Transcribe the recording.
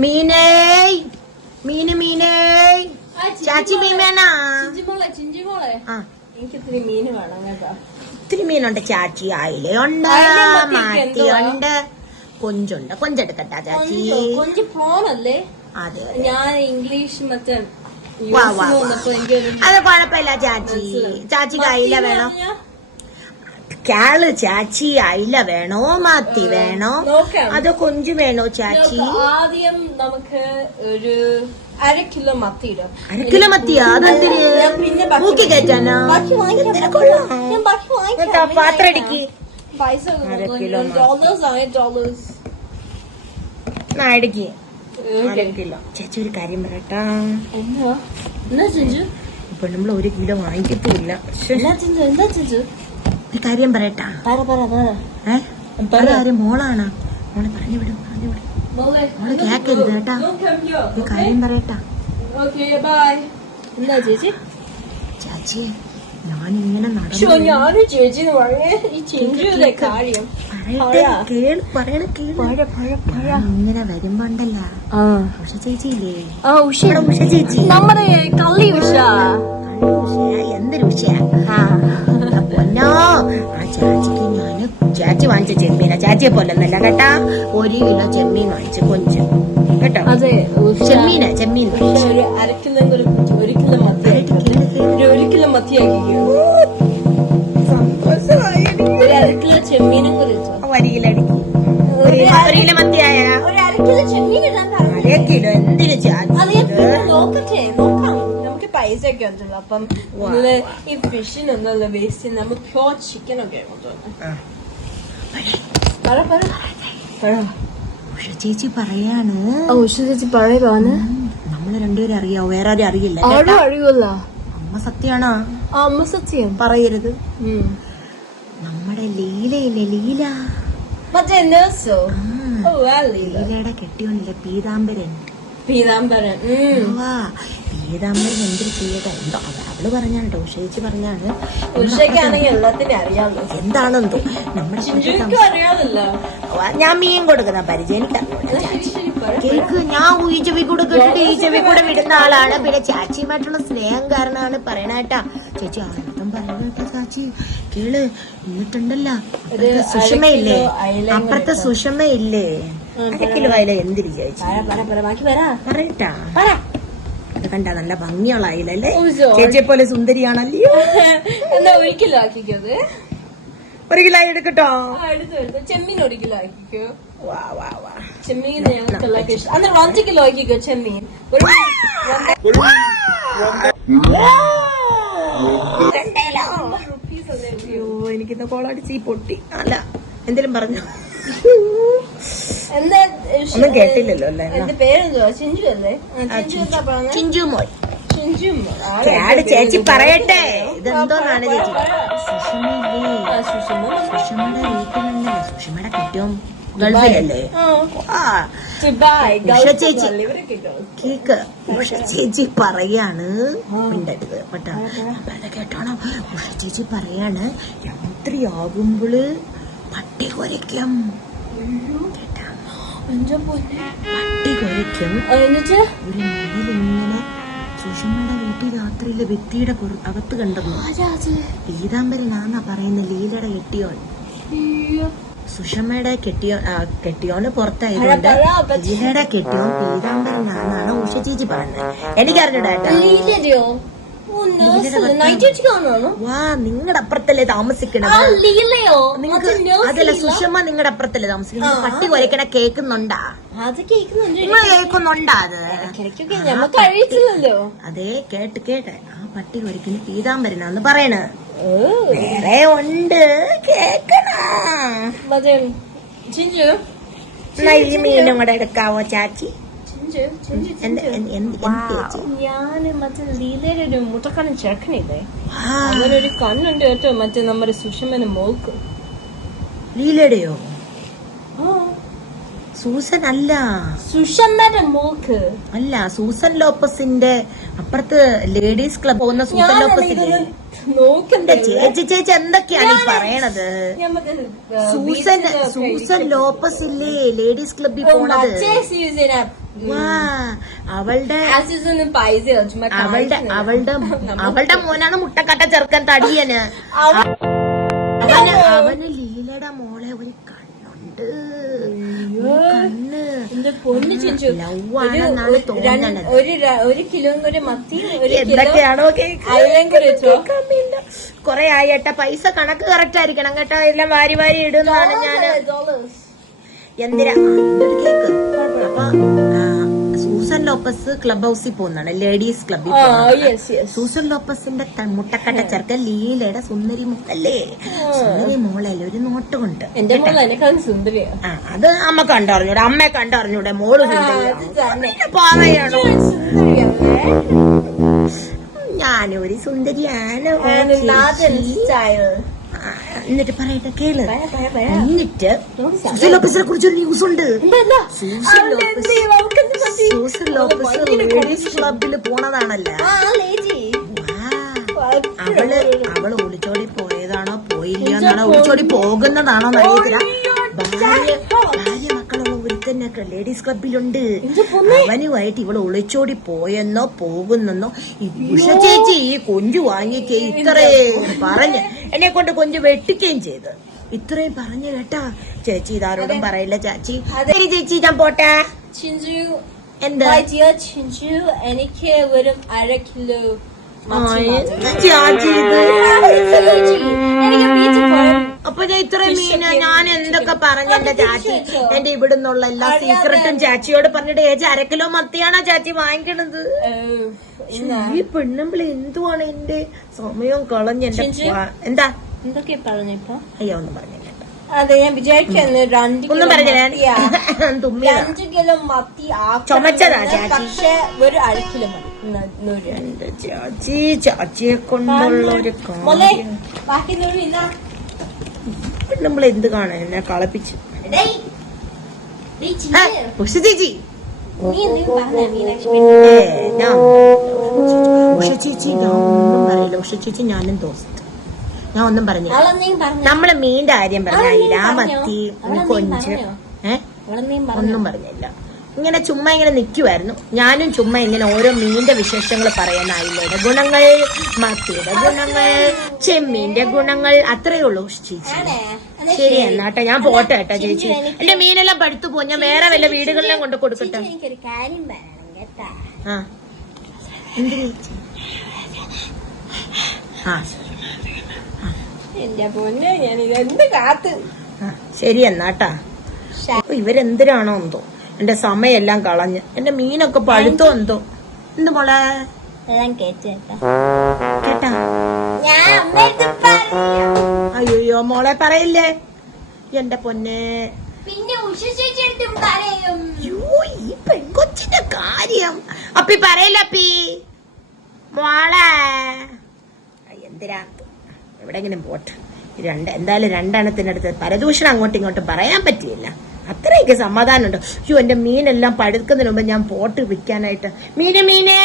മീനേ. മീന് മീനേ. ചാച്ചി മീൻ വേണോ ആ. എനിക്ക് ഇത്തിരി മീന് വേണം കേട്ടോ. ഒത്തിരി മീനുണ്ട് ചാച്ചി. അയിലയുണ്ട്? മാത്തിയുണ്ട്. കൊഞ്ചുണ്ട്. കൊഞ്ചെടുക്കട്ടാ ചാച്ചി. കൊഞ്ച്? പോണല്ലേ അല്ലേ അതെ ഞാൻ ഇംഗ്ലീഷ് മറ്റേ അത് കുഴപ്പമില്ല ചാച്ചി. ചാച്ചിക്ക് അയില മത്തി വേണോ. ക്യാൾ ചാച്ചി അയില വേണോ മാത്തി വേണോ? അതോ കൊഞ്ചു വേണോ ചാച്ചി? ആദ്യം നമുക്ക് ഒരു അര കിലോ മത്തി ഇടാം. അര കിലോ മത്തിയാ അതെന്തിന് പിന്നെ മൂക്കി കയറ്റാനോ? പാത്രം അടിക്ക് പൈസ മത്തി. അര കിലോ. ചേച്ചി ഒരു കാര്യം പറയട്ടാ. എന്താ? ഇപ്പൊ നമ്മൾ ഒരു കിലോ വാങ്ങിക്കത്തില്ല എന്താ ഒരു കാര്യം പറയട്ടാ. പറ പറ പറ. ഏ? പറ. അതാരും മോളാണ്? മോളെ പറഞ്ഞു വിടും പറഞ്ഞു വിടും. മോളെ കേക്കരുത് കേട്ടാ. ഒരു കാര്യം പറയട്ടാ. ചേച്ചി? ചാച്ചി ഞാൻ ഇങ്ങനെ കാര്യം. ഇങ്ങനെ വരുമ്പോണ്ടല്ല ആ. ഉഷ ചേച്ചിയില്ലേ? ഉഷ. ഉഷ ചേച്ചി. നമ്മുടെ കള്ളി ഉഷ. കള്ളി ഉഷയാ, എന്തൊരു ഉഷയാ. ആ ചാച്ചിക്ക് ഞാൻ ചാച്ചി വാങ്ങിച്ച ചെമ്മീനാ. ചാച്ചിയെ പോലൊന്നല്ല കേട്ടാ? ഒരു കിലോ ചെമ്മീൻ വാങ്ങിച്ചു കൊഞ്ച്. കേട്ടോ? അതെ ചെമ്മീനാ ചെമ്മീൻ അര കിലോ ഒരു കിലോ മത്തി. ഒരു കിലോ മത്തി ആക്കിക്കോ സന്തോഷമായി എനിക്ക്. ഒരു അര കിലോ ചെമ്മീനും ഒരു കിലോ മത്തിയായ? ഒരു അര കിലോ പറഞ്ഞു അര കിലോ എന്തിനു ചാച്ചി നോക്കട്ടെ. പൈസ ഒക്കെ ഉണ്ടല്ലോ അപ്പം നമ്മൾ ഈ ഫിഷിനൊന്നല്ല വേസ്റ്റ് നമ്മൾ പ്യോർ ചിക്കൻ ഒക്കെ കൊണ്ടുവന്നു ആ. പറ പറ. പറ. ഉഷ ചേച്ചി പറയാണ്. ഉഷ ചേച്ചി പറയുവാണ് നമ്മൾ രണ്ടുപേരും അറിയാവോ? വേറെ ആരും അറിയില്ല. ആരും? അമ്മ സത്യാണോ? അമ്മ സത്യം. പറയരുത്. നമ്മുടെ ലീലയില്ലേ ലീല? മറ്റേ നേഴ്സോ ലീലയുടെ കെട്ടിയോണില്ലേ പീതാംബരൻ. പീതാംബരൻ. വാ പീതാംബരൻ ചെയ്യട്ടെ എന്തോ അവൾ പറഞ്ഞാണ് കേട്ടോ ഉഷയിച്ച് പറഞ്ഞാണ്. ഉഷയ്ക്കാണെങ്കിൽ എല്ലാത്തിനും അറിയാമല്ലോ എന്താണെന്തോ. നമ്മുടെ ഞാൻ മീൻ കൊടുക്കുന്ന പരിചയം എനിക്ക് കേക്ക് ഞാൻ ഈ ചെവി കൂടെ കേട്ടിട്ട് ഈ ചെവി കൂടെ വിടുന്ന ആളാണ്. പിന്നെ ചാച്ചിയുമായിട്ടുള്ള സ്നേഹം കാരണമാണ് പറയണേട്ടാ ചേച്ചി ആദ്യം പറയണേട്ടാ ചാച്ചി. കേൾ എന്നിട്ടുണ്ടല്ല സുഷമയില്ലേ? അപ്പുറത്തെ സുഷമയില്ലേ? അരക്കിലോ അയില എന്തിരി പറയട്ടാ. കണ്ട നല്ല ഭംഗിയുള്ള ചേച്ചിയെ പോലെ സുന്ദരിയാണല്ലോ എന്നാ ഒരു കിലോ ആക്കിക്കത് ഒരു കിലോ എടുക്കട്ടോ. ചെമ്മീൻ ഒരു കിലോ ആക്കിക്കോ. വാ വാ വാ. ചെമ്മീൻ ഞങ്ങൾക്ക് എല്ലാവർക്കും ഇഷ്ടം. അന്ന് അഞ്ച് കിലോ ആക്കിക്കോ ചെമ്മീൻ. എനിക്കിന്ന് കോളടിച്ച് ഈ പൊട്ടി. അല്ല എന്തേലും പറഞ്ഞു? ഒന്നും കേട്ടില്ലല്ലോ അല്ലേ? എന്റെ പേരെന്തുവാ? ചിഞ്ചു അല്ലേ? ചിഞ്ചു എന്താ ചേച്ചി പറയട്ടെ. ഇതെന്തോന്നാണ് ചേച്ചി? സുഷമയില്ലേ? സുഷമയുടെ വീട്ടിലുണ്ടല്ലേ സുഷമയുടെ കുറ്റവും ഗൾഫിലല്ലേ? ഉഷ ചേച്ചി. കേക്ക്. ഉഷ ചേച്ചി പറയാണ്. മിണ്ടരുത് കേട്ടോണം. ഉഷ ചേച്ചി പറയാണ് രാത്രിയാകുമ്പോൾ പട്ടി കുരയ്ക്കും എന്റെ പൊന്നെ. പട്ടി കുരയ്ക്കും എന്നിട്ട് ഒരു മയിലിങ്ങനെ സുഷമയുടെ വീട്ടിൽ രാത്രിയിലെ പുറ- അകത്ത് കണ്ടെന്നു അത്? പീതാംബരനാന്നാ പറയുന്ന ലീലയുടെ കെട്ടിയോൻ. സുഷമയുടെ കെട്ടിയോ കെട്ടിയോന് പുറത്തായതുകൊണ്ട്. ലീലയുടെ കെട്ടിയോൻ പീതാംബരനാന്നാണ് ഉഷ ചേച്ചി പറഞ്ഞത് എനിക്കറിഞ്ഞൂടാ ലീലയോ വാ നിങ്ങളുടെ അപ്പുറത്തല്ലേ താമസിക്കണത്. അത് nurse അതല്ല സുഷമ്മ സുഷമ നിങ്ങളുടെ അപ്പുറത്തല്ലേ താമസിക്കണം. പട്ടി കൊലക്കണ കേക്കുന്നുണ്ടാ അത് കേൾക്കുന്നുണ്ട്. അത്? അതെ കേട്ട് കേട്ട്. ആ പട്ടി കുരയ്ക്കുന്ന പീതാംബരനാന്ന് പറയണ. വേറെ ഉണ്ട്. കേക്കണ. ഈ മീനും കൂടെ എടുക്കാവോ ചാച്ചി? മറ്റേ ലീലയുടെ ഒരു മുട്ടക്കണ്ണൻ കണ്ണുണ്ട് കേട്ടോ മറ്റേ നമ്മുടെ സുഷമന് ലീലയുടെയോ? സൂസൻ അല്ല. സുഷമ്മയുടെ മോക്ക് അല്ല സൂസൻ ലോപ്പസിന്റെ അപ്പുറത്ത് ലേഡീസ് ക്ലബ് പോകുന്ന സൂസൻ ലോപ്പസിന്റെ ചേച്ചി ചേച്ചി എന്തൊക്കെയാണ് ഈ പറയണത്? ഞാൻ സൂസൻ സൂസൻ. ലോപ്പസ് ഇല്ലേ ലേഡീസ് ക്ലബിൽ പോണത്? അവളുടെ അവളുടെ അവളുടെ അവളുടെ മോനാണ് മുട്ടക്കട്ട ചെറുക്കൻ തടിയന്. അവ- അവന് അവന് ലീലയുടെ മോളെ ഒരു കണ്ണുണ്ട്. കണ്ണ്. എന്റെ പൊന്ന് ചിഞ്ചു ലവ് ആണെന്നാണ് തോന്നണത്. ഒരു കിലോ കൂടെ മത്തി എന്തൊക്കെയാണോ കൊറേ ആയി ഏട്ടാ പൈസ കണക്ക് കറക്റ്റ് ആയിരിക്കണം കേട്ടോ. എല്ലാം വാരി വാരി ഇടുന്നതാണ് ഞാൻ. എന്തിനാ? കേക്ക്. അപ്പൊ ലോപ്പസ് ക്ലബ് ഹൗസിൽ പോകുന്നതാണ്. ലേഡീസ് ക്ലബ്ബിൽ സൂസൻ ലോപ്പസിന്റെ മുട്ടക്കട്ട ചെറുക്കൻ ലീലയുടെ സുന്ദരി മോളല്ലേ സുന്ദരി മോളല്ലേ? ഒരു നോട്ട് കൊണ്ട് എന്റെ മോൾ എന്നെക്കാളും സുന്ദരിയാ. ആ അത് അമ്മ കണ്ടറിഞ്ഞൂടെ? അമ്മയെ കണ്ടറിഞ്ഞൂടെ? മോൾ. പാവയാണോ? ഞാനൊരു സുന്ദരിയാണ്. എന്നിട്ട് പറയട്ടെ കേൾ. എന്നിട്ട് സൂസൻ ലോപ്പസിനെ കുറിച്ചൊരു ന്യൂസ് ഉണ്ട്. ക്ലബിൽ സൂസൻ ലോപ്പസ് ലേഡീസ് ക്ലബിൽ പോണതാണല്ല. അവൾ അവൾ ഒളിച്ചോടി പോയതാണോ പോയില്ലാണോ ഒളിച്ചോടി പോകുന്നതാണോ നല്ല ഭാര്യ ഒരുത്തന്നൊക്കെ ലേഡീസ് ക്ലബിലുണ്ട് അവനുമായിട്ട് ഇവൾ ഒളിച്ചോടി പോയെന്നോ പോകുന്നെന്നോ ഉഷ ചേച്ചി ഈ കൊഞ്ചു വാങ്ങിക്കേ ഇത്രയും പറഞ്ഞ് എന്നെ കൊണ്ട് കൊഞ്ചു വെട്ടിക്കുകയും ചെയ്ത്. ഇത്രയും പറഞ്ഞു കേട്ടാ ചേച്ചി ഇതാരോടും പറയില്ല ചാച്ചി. ശരി ചേച്ചി ഞാൻ പോട്ടെ. ചിഞ്ചു. എന്താ? ചിഞ്ചു എനിക്ക് വെറും അര കിലോ മാത്രം. ചാച്ചി എനിക്ക് അപ്പൊ ഞാൻ ഇത്രയും മീന ഞാൻ എന്തൊക്കെ പറഞ്ഞ എന്റെ ചാച്ചി? എന്റെ ഇവിടുന്നുള്ള എല്ലാ സീക്രട്ടും ചാച്ചിയോട് പറഞ്ഞിട്ട് ഏജ് അരക്കിലോ കിലോ മത്തിയാണോ ചാച്ചി വാങ്ങിക്കണത്? ഈ പെണ്ണുമ്പിളി എന്തുവാണ് എന്റെ സമയം കളഞ്ഞ് എന്റെ? എന്താ? എന്തൊക്കെ പറഞ്ഞു ഇപ്പൊ? അയ്യോ ഒന്നും പറഞ്ഞില്ല. അതെ ഞാൻ വിചാരിച്ചു രണ്ട് ഒന്നും പറഞ്ഞില്ല. രണ്ട് കിലോ മത്തി ചുമച്ചതാ ചാച്ചി. പക്ഷെ ഒരു അര കിലോ മതി. ചാച്ചി ചാച്ചിയെ കൊണ്ടുള്ള ഒരു കാര്യം. ബാക്കി പെണ്ണുമ്പിളി എന്ത് കാണാൻ എന്നെ കളപ്പിച്ചു? ഉഷ ചേച്ചി. ഞാൻ ഉഷ ചേച്ചി ഞാൻ ഒന്നും പറയില്ല. ഉഷ ചേച്ചി ഞാനും ദോസ്ത്. ഞാൻ ഒന്നും പറഞ്ഞു? നമ്മൾ മീന്റെ കാര്യം പറഞ്ഞ ഇലാമത്തി കൊഞ്ച്. ഏഹ് ഒന്നും പറഞ്ഞില്ല. ഇങ്ങനെ ചുമ്മാ ഇങ്ങനെ നിൽക്കുമായിരുന്നു ഞാനും ചുമ്മാ ഇങ്ങനെ ഓരോ മീനിന്റെ വിശേഷങ്ങൾ പറയാൻ അയിലയുടെ ഗുണങ്ങൾ മത്തിയുടെ ഗുണങ്ങൾ ചെമ്മീന്റെ ഗുണങ്ങൾ അത്രയേ ഉള്ളൂ. ചേച്ചി? ശരി എന്നാട്ടെ ഞാൻ പോട്ടെ കേട്ടോ ചേച്ചി എന്റെ മീനെല്ലാം പഴുത്തു പോ ഞാൻ വേറെ വല്ല വീടുകളിലും കൊണ്ട് കൊടുക്കട്ടെ. ആ. എന്തിനു? ചേച്ചി ആ എന്റെ പൊന്നെ ഞാൻ ഇതെന്ത് കാത്ത് ആ, ശരി എന്നാട്ടാ. ഇവരെന്തിനാണോ എന്തോ? എന്റെ സമയെല്ലാം കളഞ്ഞ്. എന്റെ മീനൊക്കെ പഴുത്തോ എന്തോ. എന്ത് മോളെ? കേട്ടു അയ്യോ മോളെ പറയില്ലേ? എന്റെ പൊന്നെ. പിന്നെ ഉഷ ചേച്ചി അടുത്തും പറയും. ഈ പെൺകൊച്ചിന്റെ കാര്യം. അപ്പി പറയില്ല അപ്പി. മോളെ. എന്തിനാ? എവിടെങ്കിലും പോട്ടെ. രണ്ട് എന്തായാലും രണ്ടെണ്ണത്തിനടുത്ത് പരദൂഷണം അങ്ങോട്ടും ഇങ്ങോട്ടും പറയാൻ പറ്റിയില്ല. അത്രയൊക്കെ സമാധാനമുണ്ട്. അയ്യോ എന്റെ മീനെല്ലാം പഴുക്കുന്നതിന് മുമ്പ് ഞാൻ പോട്ട് വിൽക്കാനായിട്ട്. മീന് മീനേ!